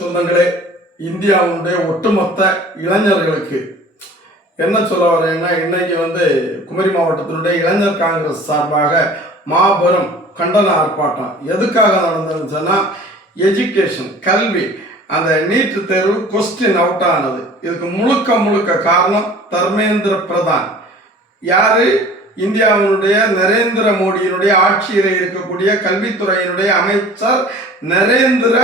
சொந்தங்களே, இந்தியாவுடைய ஒட்டுமொத்த இளைஞர்களுக்கு என்ன சொல்ல வரேன்னா, இன்னைக்கு குமரி மாவட்டத்தினுடைய இளைஞர் காங்கிரஸ் சார்பாக மாபெரும் கண்டன ஆர்ப்பாட்டம் எதுக்காக நடந்துச்சுன்னா, எஜுகேஷன் கல்வி அந்த நீட் தேர்வு கொஸ்டின் அவுட் ஆனது. இதுக்கு முழுக்க காரணம் தர்மேந்திர பிரதான். யாரு? இந்தியாவினுடைய நரேந்திர மோடியினுடைய ஆட்சியில் இருக்கக்கூடிய கல்வித்துறையினுடைய அமைச்சர் நரேந்திர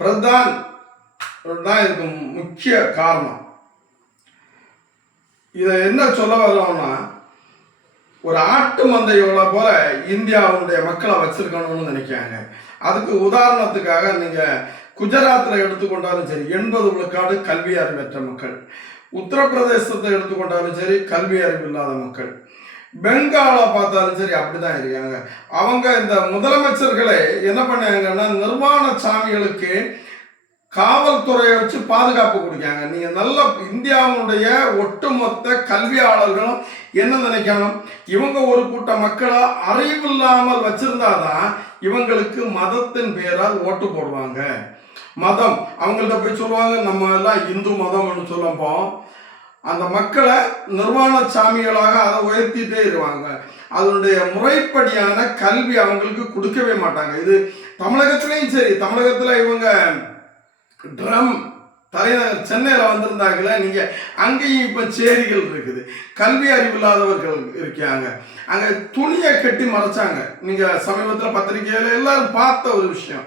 பிரதான் தான் இதுக்கு முக்கிய காரணம். இதை என்ன சொல்ல வரோம்னா, ஒரு ஆட்டு மந்தையோட போல இந்தியாவுடைய மக்களை வச்சிருக்கணும்னு நினைக்காங்க. அதுக்கு உதாரணத்துக்காக நீங்க குஜராத்தில் எடுத்துக்கொண்டாலும் சரி 80 விழுக்காடு கல்வி அறிவற்ற மக்கள், உத்தரப்பிரதேசத்தை எடுத்துக்கொண்டாலும் சரி கல்வி அறிவு இல்லாத மக்கள், பெங்காலை பார்த்தாலும் சரி அப்படிதான் இருக்காங்க. அவங்க இந்த முதலமைச்சர்களே என்ன பண்ணாங்கன்னா, நிர்வாண சாமிகளுக்கு காவல்துறையை வச்சு பாதுகாப்பு கொடுக்காங்க. நீங்க நல்ல இந்தியாவுடைய ஒட்டுமொத்த கல்வியாளர்களும் என்ன நினைக்கணும், இவங்க ஒரு கூட்ட மக்களை அறிவில்லாமல் வச்சிருந்தாதான் இவங்களுக்கு மதத்தின் பேரால் ஓட்டு போடுவாங்க. மதம் அவங்கள்ட்ட போய் சொல்லுவாங்க, நம்ம எல்லாம் இந்து மதம்னு சொல்லப்போ அந்த மக்களை நிர்வாண சாமிகளாக அதை உயர்த்திட்டே இருவாங்க. அதனுடைய முறைப்படியான கல்வி அவங்களுக்கு கொடுக்கவே மாட்டாங்க. இது தமிழகத்திலையும் சரி, தமிழகத்தில் இவங்க ட்ரம் தலைநகர் சென்னையில் வந்திருந்தாங்களே, நீங்க அங்கேயும் இப்போ சேரிகள் இருக்குது, கல்வி அறிவில்லாதவர்கள் இருக்காங்க. அங்கே துணியை கட்டி மறைச்சாங்க. நீங்க சமீபத்தில் பத்திரிகையில எல்லாரும் பார்த்த ஒரு விஷயம்.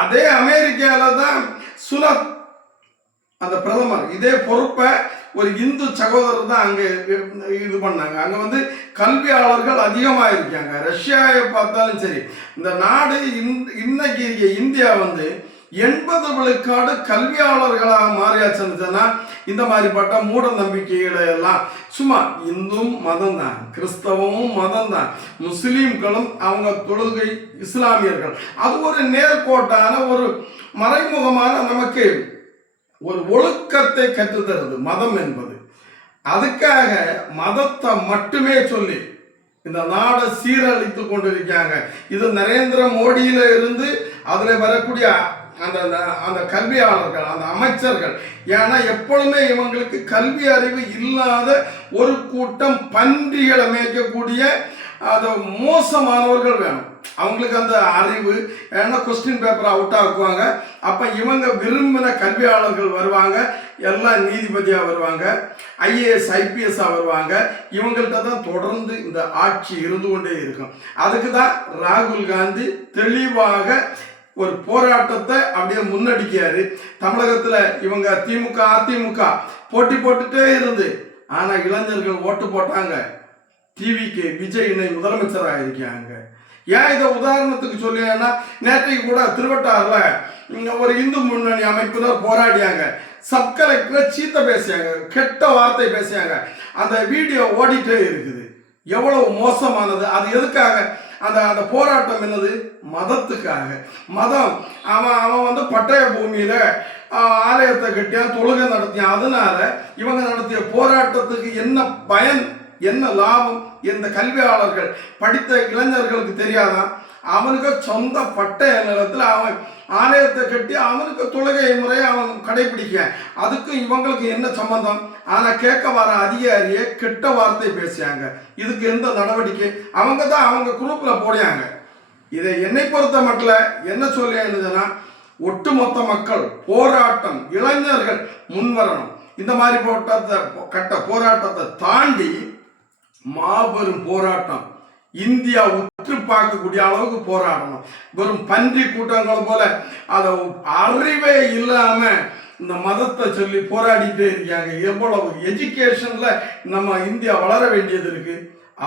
அதே அமெரிக்காவில் தான் சுனத் அந்த பிரதமர் இதே பொறுப்பை ஒரு இந்து சகோதரர் தான் அங்கே இது பண்ணாங்க. அங்கே கல்வியாளர்கள் அதிகமாக இருக்காங்க. ரஷ்யாவை பார்த்தாலும் சரி, இந்த நாடு இன்னைக்கு இந்தியா 80 விழுக்காடு கல்வியாளர்களாக மாறியாச்சுன்னா, இந்த மாதிரிப்பட்ட மூட நம்பிக்கைகளை எல்லாம் சும்மா இந்தும் மதம் தான், கிறிஸ்தவமும் மதம் தான், முஸ்லீம்களும் அவங்க தொழுகை, இஸ்லாமியர்கள் அது ஒரு நேர்கோட்டான ஒரு மறைமுகமான நமக்கு ஒரு ஒழுக்கத்தை கற்றுத்தருது மதம் என்பது. அதுக்காக மதத்தை மட்டுமே சொல்லி இந்த நாடை சீரழித்து கொண்டிருக்காங்க. இது நரேந்திர மோடியில இருந்து அதில் வரக்கூடிய அந்த கல்வியாளர்கள், அந்த அமைச்சர்கள். ஏன்னா எப்பொழுதுமே இவங்களுக்கு கல்வி அறிவு இல்லாத ஒரு கூட்டம் பன்றிகளை மேய்க்கக்கூடிய அது மோசமானவர்கள் வேணும். அவங்களுக்கு அந்த அறிவு, ஏன்னா கொஸ்டின் பேப்பரை அவுட் ஆக்குவாங்க. அப்போ இவங்க விரும்பின கல்வியாளர்கள் வருவாங்க, எல்லாம் நீதிபதியாக வருவாங்க, ஐஏஎஸ் ஐபிஎஸ்ஸாக வருவாங்க. இவங்கள்ட்ட தான் தொடர்ந்து இந்த ஆட்சி இருந்து கொண்டே இருக்கும். அதுக்கு தான் ராகுல் காந்தி தெளிவாக ஒரு போராட்டத்தை அப்படியே முன்னடிக்காரு. தமிழகத்தில் இவங்க திமுக அதிமுக போட்டி போட்டுட்டே இருந்து, ஆனால் இளைஞர்கள் ஓட்டு போட்டாங்க. டிவிக்கு விஜய் முதலமைச்சராக இருக்காங்க. ஏன் இதை உதாரணத்துக்கு சொல்லினா, நேற்றைக்கு கூட திருவட்டாரில் ஒரு இந்து முன்னணி அமைப்பினர் போராடியாங்க. சப் கலெக்டரை சீத்த பேசியாங்க, கெட்ட வார்த்தை பேசியாங்க. அந்த வீடியோ ஓடிட்டே இருக்குது. எவ்வளவு மோசமானது அது! எதுக்காக அந்த போராட்டம்? என்னது? மதத்துக்காக. மதம் அவன் பட்டய பூமியில ஆலயத்தை கட்டியான், தொழுகை நடத்தியான். அதனால இவங்க நடத்திய போராட்டத்துக்கு என்ன பயன், என்ன லாபம்? இந்த கல்வியாளர்கள் படித்த இளைஞர்களுக்கு தெரியாதான்? அவனுக்கு சொந்த பட்டய நிலத்தில் அவன் ஆலயத்தை கட்டி அவனுக்கு தொழுகை முறையை அவன் கடைபிடிக்க, அதுக்கும் இவங்களுக்கு என்ன சம்பந்தம்? ஆனால் கேட்க வர அதிகாரியை கெட்ட வார்த்தை பேசியாங்க. இதுக்கு எந்த நடவடிக்கை? அவங்க தான் அவங்க குரூப்பில் போடுறாங்க. இதை என்னை பொறுத்த மட்டும் என்ன சொல்லி எழுதுன்னா, ஒட்டுமொத்த மக்கள் போராட்டம், இளைஞர்கள் முன்வரணும். இந்த மாதிரி போராட்டத்தை தாண்டி மாபெரும் போராட்டம் இந்தியா உற்று பார்க்கக்கூடிய அளவுக்கு போராடணும். வெறும் பன்றி கூட்டங்கள் போல அதை அறிவே இல்லாம இந்த மதத்தை சொல்லி போராடிட்டே இருக்காங்க. எவ்வளவு எஜுகேஷன்ல நம்ம இந்தியா வளர வேண்டியது இருக்கு.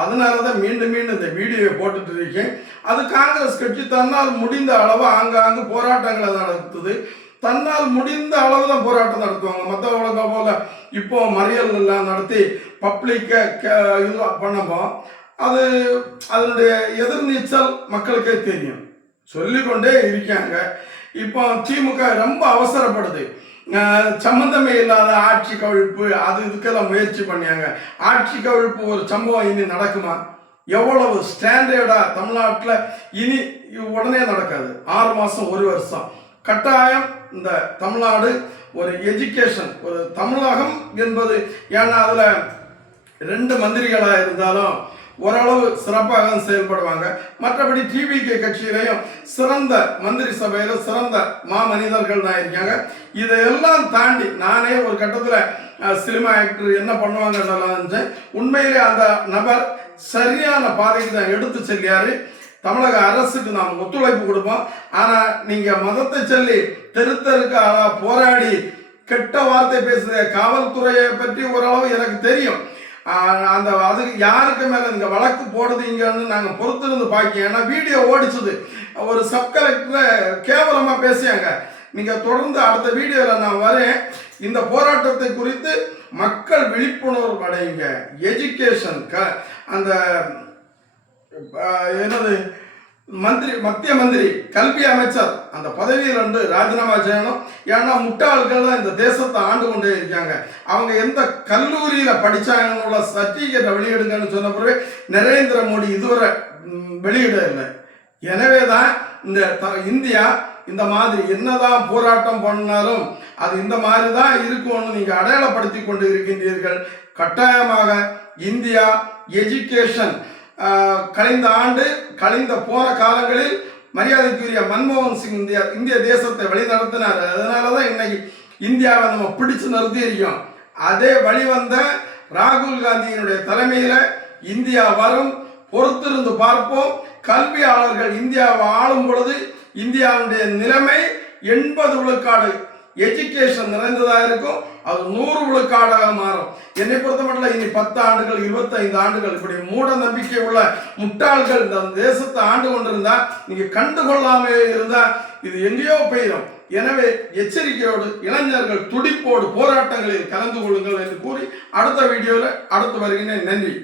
அதனாலதான் மீண்டும் இந்த வீடியோவை போட்டுட்டு இருக்கேன். அது காங்கிரஸ் கட்சி தன்னால் முடிந்த அளவு ஆங்காங்கு போராட்டங்களை நடத்துது. தன்னால் முடிந்த அளவு தான் போராட்டம் நடத்துவாங்க. மற்றவங்க போல இப்போ மறியல் எல்லாம் நடத்தி பப்ளிக்கை இது பண்ணப்போ அது அதனுடைய எதிர்நீச்சல் மக்களுக்கே தெரியும். சொல்லிக்கொண்டே இருக்காங்க. இப்போ திமுக ரொம்ப அவசரப்படுது. சம்பந்தமே இல்லாத ஆட்சி கவிழ்ப்பு அது இதுக்கெல்லாம் முயற்சி பண்ணியாங்க. ஆட்சி கவிழ்ப்பு ஒரு சம்பவம் இனி நடக்குமா? எவ்வளவு ஸ்டாண்டர்டா தமிழ்நாட்டில் இனி உடனே நடக்காது. 6 மாதம் 1 வருஷம் கட்டாயம் இந்த தமிழ்நாடு ஒரு எஜுகேஷன், ஒரு தமிழகம் என்பது. ஏன்னா அதில் 2 மந்திரிகளாக இருந்தாலும் ஓரளவு சிறப்பாக செயல்படுவாங்க. மற்றபடி டிவிகே கட்சியிலையும் சிறந்த மந்திரி சபையில் சிறந்த மாமனிதர்கள் தான் இருக்காங்க. இதையெல்லாம் தாண்டி நானே ஒரு கட்டத்தில் சினிமா ஆக்டர் என்ன பண்ணுவாங்கன்னு உண்மையிலே அந்த நபர் சரியான பாதைக்கு தான் எடுத்து செல்லியாரு. தமிழக அரசுக்கு நாம் ஒத்துழைப்பு கொடுப்போம். ஆனால் நீங்கள் மதத்தை சொல்லி தெருத்தருக்கு போராடி கெட்ட வார்த்தை பேசுகிற காவல்துறையை பற்றி ஓரளவு எனக்கு தெரியும். அந்த அதுக்கு யாருக்கு மேலே நீங்கள் வழக்கு போடுறீங்கன்னு நாங்கள் பொறுத்திருந்து பார்க்க. ஏன்னா வீடியோ ஓடிச்சுது, ஒரு சப் கலெக்டரை கேவலமாக பேசியாங்க. நீங்கள் தொடர்ந்து அடுத்த வீடியோவில் நான் வரேன். இந்த போராட்டத்தை குறித்து மக்கள் விழிப்புணர்வு அடையுங்க. எஜுகேஷன் அந்த என்னது மத்திய மந்திரி கல்வி அமைச்சர் அந்த பதவியிலிருந்து ராஜினாமா செய்யணும். ஏன்னா முட்டாள்கள் தான் இந்த தேசத்தை ஆண்டு கொண்டே இருக்காங்க. அவங்க எந்த கல்லூரியில் படித்தாங்கன்னு சர்டிஃபிகேட்டை வெளியிடுங்கன்னு சொன்ன பிறகு நரேந்திர மோடி இதுவரை வெளியிட இல்லை. எனவே தான் இந்த இந்தியா இந்த மாதிரி என்னதான் போராட்டம் பண்ணாலும் அது இந்த மாதிரி தான் இருக்கும்னு நீங்கள் அடையாளப்படுத்தி கொண்டு இருக்கின்றீர்கள். கட்டாயமாக இந்தியா எஜுகேஷன் கழிந்த போன காலங்களில் மரியாதைக்குரிய மன்மோகன் சிங் இந்திய தேசத்தை வழிநடத்தினார். அதனால தான் இன்னைக்கு இந்தியாவை நம்ம பிடிச்சு நிறுத்தி இருக்கோம். அதே வழிவந்த ராகுல் காந்தியினுடைய தலைமையில் இந்தியா வரும். பொறுத்திருந்து பார்ப்போம். கல்வியாளர்கள் இந்தியாவை ஆளும் பொழுது இந்தியாவுடைய நிலைமை 80 விழுக்காடு எஜுகேஷன் நிறைந்ததாக இருக்கும். அது 100 விழுக்காடாக மாறும். என்னை பொறுத்த மட்டும் இனி 10 ஆண்டுகள் 25 ஆண்டுகள் இப்படி மூட நம்பிக்கை உள்ள முட்டாள்கள் இந்த தேசத்தை ஆண்டு கொண்டிருந்தா, நீங்க கண்டுகொள்ளாம இருந்தா இது எங்கேயோ போயிடும். எனவே எச்சரிக்கையோடு இளைஞர்கள் துடிப்போடு போராட்டங்களில் கலந்து கொள்ளுங்கள் என்று கூறி அடுத்த வீடியோவில் அடுத்து வருகிறேன். நன்றி.